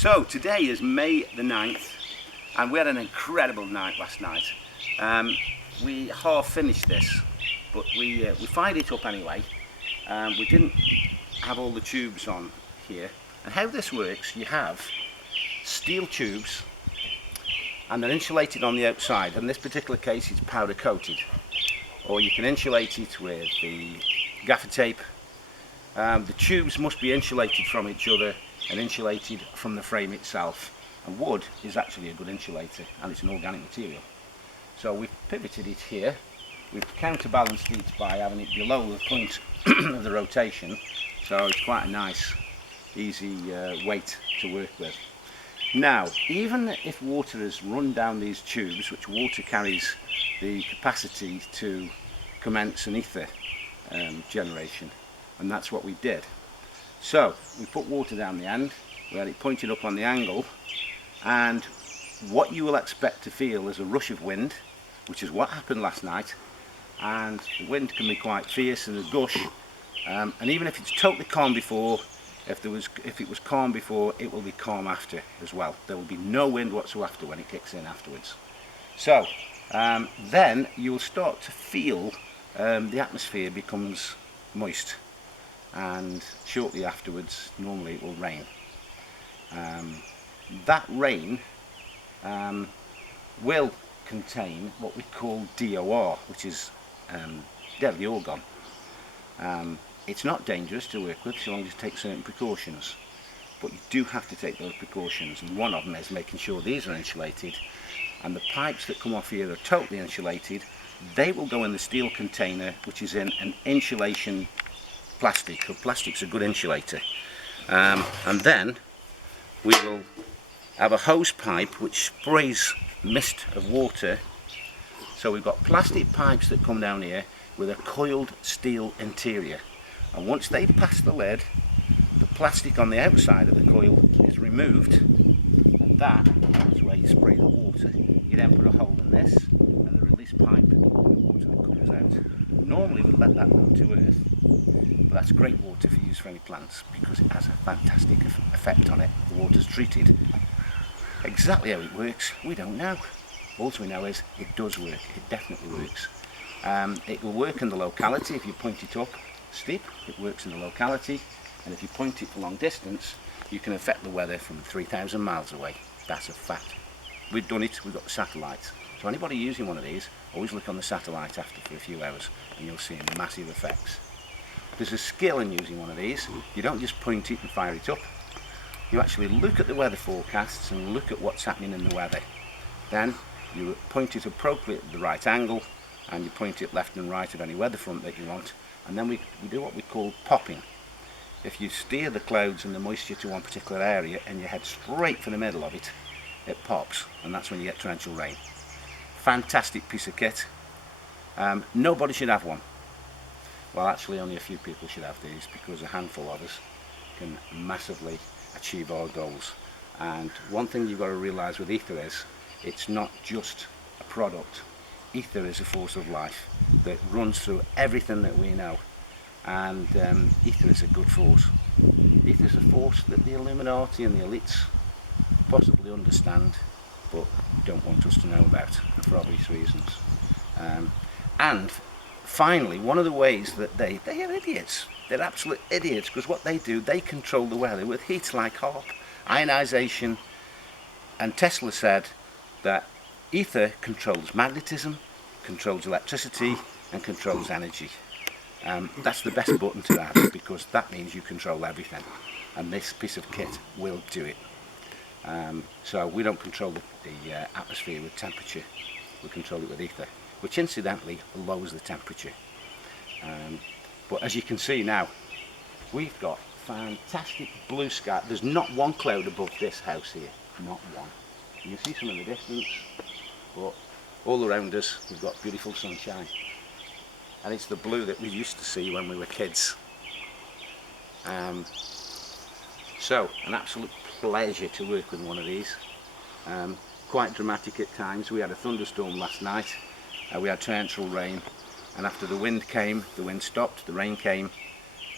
So today is May the 9th and we had an incredible night last night. We half finished this, but we fired it up anyway. We didn't have all the tubes on here. And how this works, you have steel tubes and they're insulated on the outside. In this particular case it's powder coated, or you can insulate it with the gaffer tape. The tubes must be insulated from each other and insulated from the frame itself, and wood is actually a good insulator and it's an organic material. So we've pivoted it here, we've counterbalanced it by having it below the point of the rotation, so it's quite a nice easy weight to work with. Now, even if water has run down these tubes, which water carries the capacity to commence an ether generation, and that's what we did. So we put water down the end, we had it pointed up on the angle, and what you will expect to feel is a rush of wind, which is what happened last night. And the wind can be quite fierce and a gush, and even if it's totally calm before, if it was calm before, it will be calm after as well. There will be no wind whatsoever when it kicks in afterwards. So then you'll start to feel the atmosphere becomes moist, and shortly afterwards normally it will rain. That rain will contain what we call DOR, which is deadly orgone. It's not dangerous to work with so long as you take certain precautions, but you do have to take those precautions, and one of them is making sure these are insulated, and the pipes that come off here are totally insulated. They will go in the steel container, which is in an insulation plastic, so plastic's a good insulator. And then we will have a hose pipe which sprays mist of water. So we've got plastic pipes that come down here with a coiled steel interior, and once they pass the lid, the plastic on the outside of the coil is removed, and that is where you spray the water. You then put a hole in this and the release pipe, and the water that comes out. Normally we'd let that run to earth, but that's great water for use for any plants because it has a fantastic effect on it. The water's treated. Exactly how it works, we don't know. All we know is it does work, it definitely works. It will work in the locality. If you point it up steep, it works in the locality, and if you point it for long distance, you can affect the weather from 3,000 miles away. That's a fact. We've done it, we've got the satellites. So anybody using one of these, always look on the satellite after for a few hours and you'll see massive effects. There's a skill in using one of these. You don't just point it and fire it up. You actually look at the weather forecasts and look at what's happening in the weather. Then you point it appropriately at the right angle, and you point it left and right of any weather front that you want, and then we do what we call popping. If you steer the clouds and the moisture to one particular area and you head straight for the middle of it, it pops, and that's when you get torrential rain. Fantastic piece of kit. Nobody should have one. Well, actually only a few people should have these, because a handful of us can massively achieve our goals. And one thing you've got to realise with ether is, it's not just a product. Ether is a force of life that runs through everything that we know, and ether is a good force. Ether is a force that the Illuminati and the elites possibly understand, but don't want us to know about, for obvious reasons. And finally, one of the ways that they are idiots. They're absolute idiots, because what they do, they control the weather with heat like HAARP, ionization, and Tesla said that ether controls magnetism, controls electricity, and controls energy. That's the best button to have, because that means you control everything, and this piece of kit will do it. So we don't control the atmosphere with temperature, we control it with ether, which incidentally lowers the temperature. But as you can see now, we've got fantastic blue sky. There's not one cloud above this house here, not one. You can see some in the distance, but all around us we've got beautiful sunshine, and it's the blue that we used to see when we were kids. So an absolute pleasure to work with one of these. Quite dramatic at times. We had a thunderstorm last night, we had torrential rain, and after the wind came, the wind stopped, the rain came,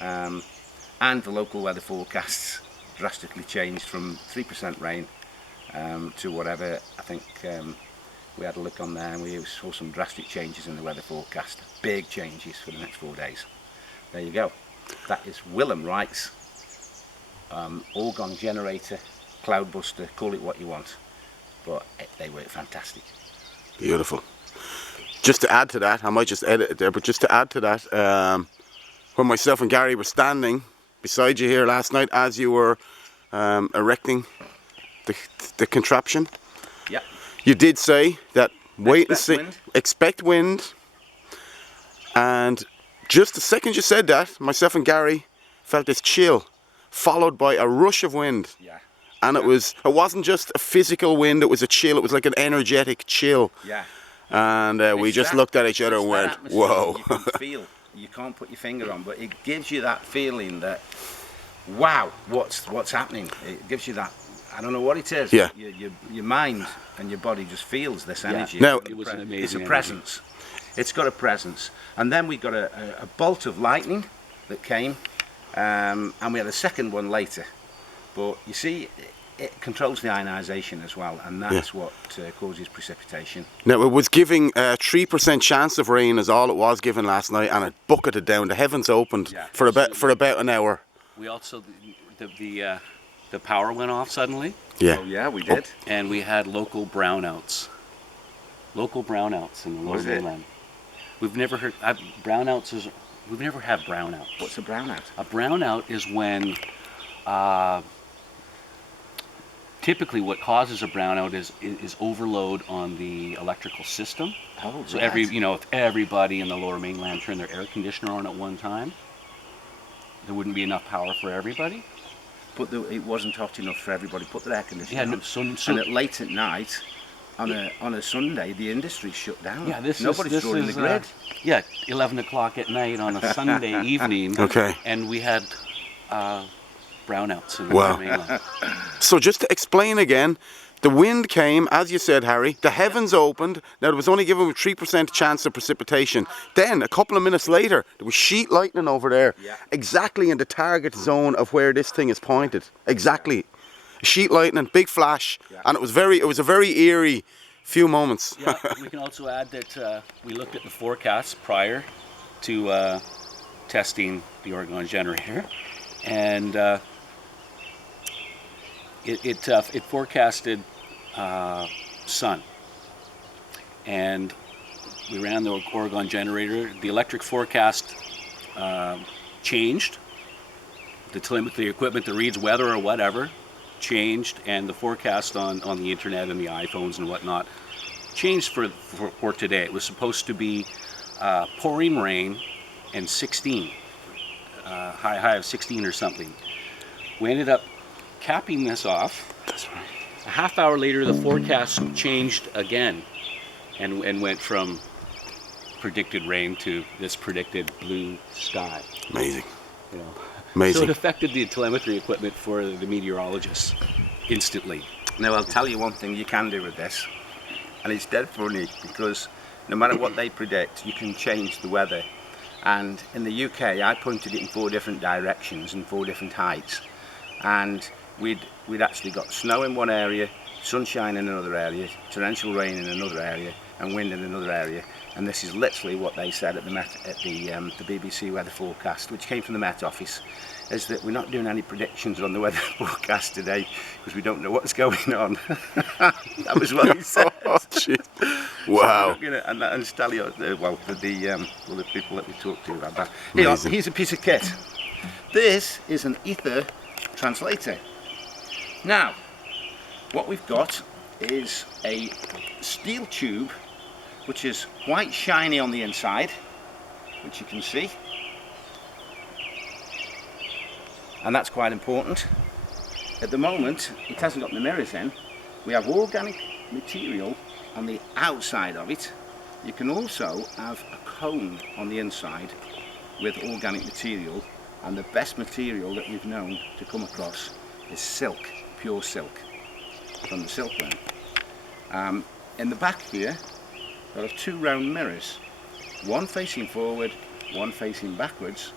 and the local weather forecasts drastically changed from 3% rain to whatever. I think we had a look on there and we saw some drastic changes in the weather forecast. Big changes for the next 4 days. There you go. That is Wilhelm Reich's organ generator, Cloudbuster, call it what you want. But they work fantastic. Beautiful. Just to add to that, I might just edit it there, but just to add to that, when myself and Gary were standing beside you here last night as you were erecting the contraption, yeah, you did say that wait and see, wind. Expect wind, and just the second you said that, myself and Gary felt this chill, followed by a rush of wind. Yeah. And it wasn't just a physical wind, it was a chill, it was like an energetic chill. Yeah. And we just looked at each other and went, whoa. You can feel, you can't put your finger on, but it gives you that feeling that, wow, what's happening? It gives you that, I don't know what it is. Yeah. Your mind and your body just feels this energy. No, it was an amazing It's a energy. presence. It's got a presence. And then we got a bolt of lightning that came, and we had a second one later. But you see, it controls the ionisation as well, and that's what causes precipitation. Now, it was giving a 3% chance of rain is all it was given last night, and it bucketed down. The heavens opened for about an hour. We also, the power went off suddenly. Yeah. Oh yeah, we did. And we had local brownouts. Local brownouts in the Lower Mainland. We've never heard brownouts. We've never had brownout. What's a brownout? A brownout is when typically what causes a brownout is overload on the electrical system. Oh, So right. if everybody in the Lower Mainland turned their air conditioner on at one time, there wouldn't be enough power for everybody. But it wasn't hot enough for everybody. Put the air conditioner Yeah, on. so And at late at night, on a Sunday, the industry's shut down. yeah, Nobody's drawing the grid. 11 o'clock at night on a Sunday evening. Okay. And we had brownouts in the Wow. Lower Mainland. So just to explain again, the wind came, as you said, Harry, the heavens opened. Now, it was only given a 3% chance of precipitation. Then, a couple of minutes later, there was sheet lightning over there, exactly in the target zone of where this thing is pointed. Exactly. Sheet lightning, big flash, and it was a very eerie few moments. Yeah, we can also add that we looked at the forecast prior to testing the organ generator, and it forecasted sun, and we ran the organ generator. The electric forecast changed. The telemetry equipment that reads weather or whatever changed, and the forecast on the internet and the iPhones and whatnot changed for today. It was supposed to be pouring rain and 16, high of 16 or something. We ended up capping this off. That's right. A half hour later, the forecast changed again and went from predicted rain to this predicted blue sky. Amazing. You know. Amazing. So it affected the telemetry equipment for the meteorologists instantly. Now, I'll tell you one thing you can do with this, and it's dead funny because no matter what they predict, you can change the weather. And in the UK, I pointed it in 4 different directions and 4 different heights, and we'd actually got snow in one area, sunshine in another area, torrential rain in another area, and wind in another area. And this is literally what they said at the BBC weather forecast, which came from the Met Office, is that we're not doing any predictions on the weather forecast today because we don't know what's going on. That was what he said. Oh, jeez. Wow. So and Stallion, the people that we talked to about that. Here's a piece of kit. This is an ether translator. Now, what we've got is a steel tube which is quite shiny on the inside, which you can see, and that's quite important. At the moment, it hasn't got the mirrors in. We have organic material on the outside of it. You can also have a cone on the inside with organic material, and the best material that we've known to come across is silk, pure silk from the silkworm. In the back here, there are 2 round mirrors, one facing forward, one facing backwards,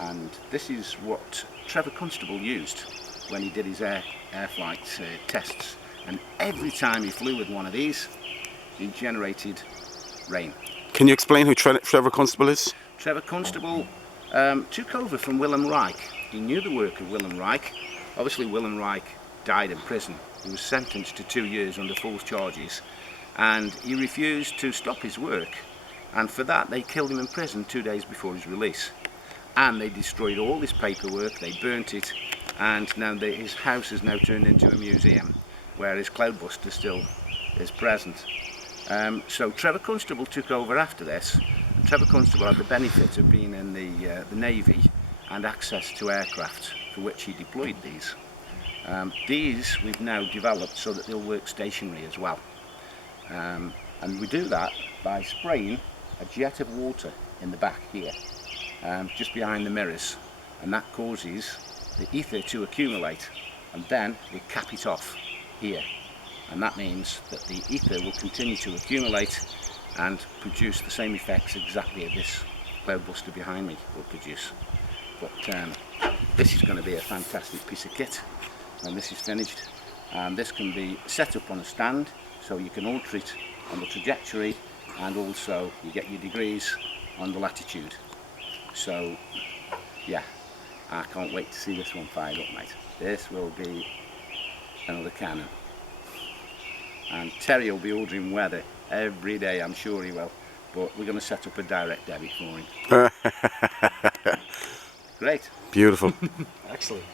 and this is what Trevor Constable used when he did his air flight tests, and every time he flew with one of these, he generated rain. Can you explain who Trevor Constable is? Trevor Constable took over from Wilhelm Reich. He knew the work of Wilhelm Reich. Obviously Wilhelm Reich died in prison. He was sentenced to 2 years under false charges, and he refused to stop his work, and for that they killed him in prison 2 days before his release. And they destroyed all his paperwork, they burnt it, and now his house is now turned into a museum, where his Cloudbuster still is present. So Trevor Constable took over after this. And Trevor Constable had the benefit of being in the Navy and access to aircraft, for which he deployed these. These we've now developed so that they'll work stationary as well. And we do that by spraying a jet of water in the back here, just behind the mirrors, and that causes the ether to accumulate, and then we cap it off here, and that means that the ether will continue to accumulate and produce the same effects exactly as this Cloudbuster behind me will produce. But this is going to be a fantastic piece of kit when this is finished. This can be set up on a stand, so you can alter it on the trajectory, and also you get your degrees on the latitude. So yeah, I can't wait to see this one fired up, mate. This will be another cannon. And Terry will be ordering weather every day, I'm sure he will, but we're going to set up a direct debit for him. Great. Beautiful. Excellent.